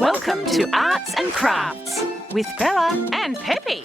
Welcome to Arts and Crafts with Bella and Pepe.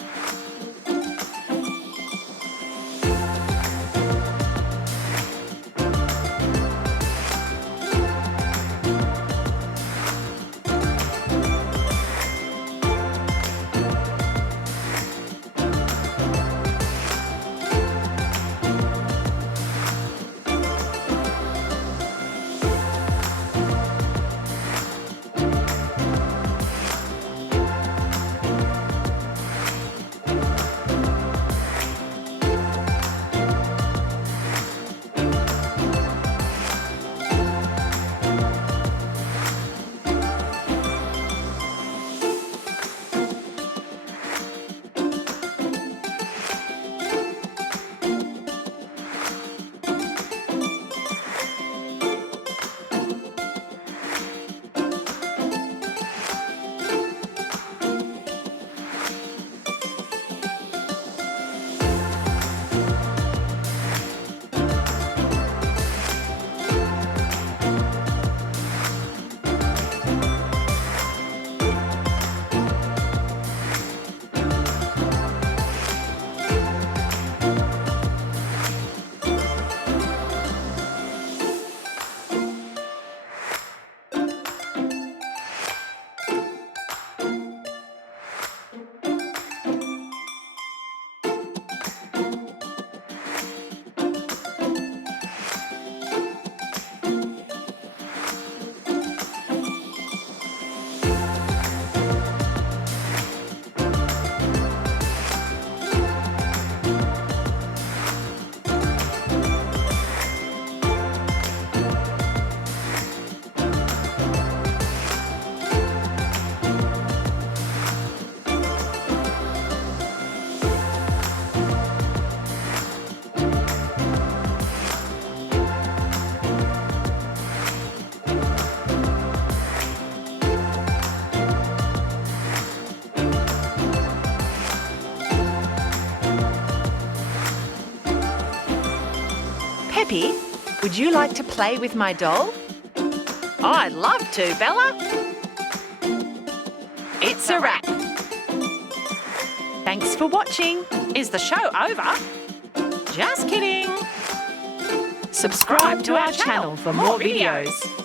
Pepe, would you like to play with my doll? I'd love to, Bella. It's a wrap. Thanks for watching. Is the show over? Just kidding. Subscribe to our channel for more videos.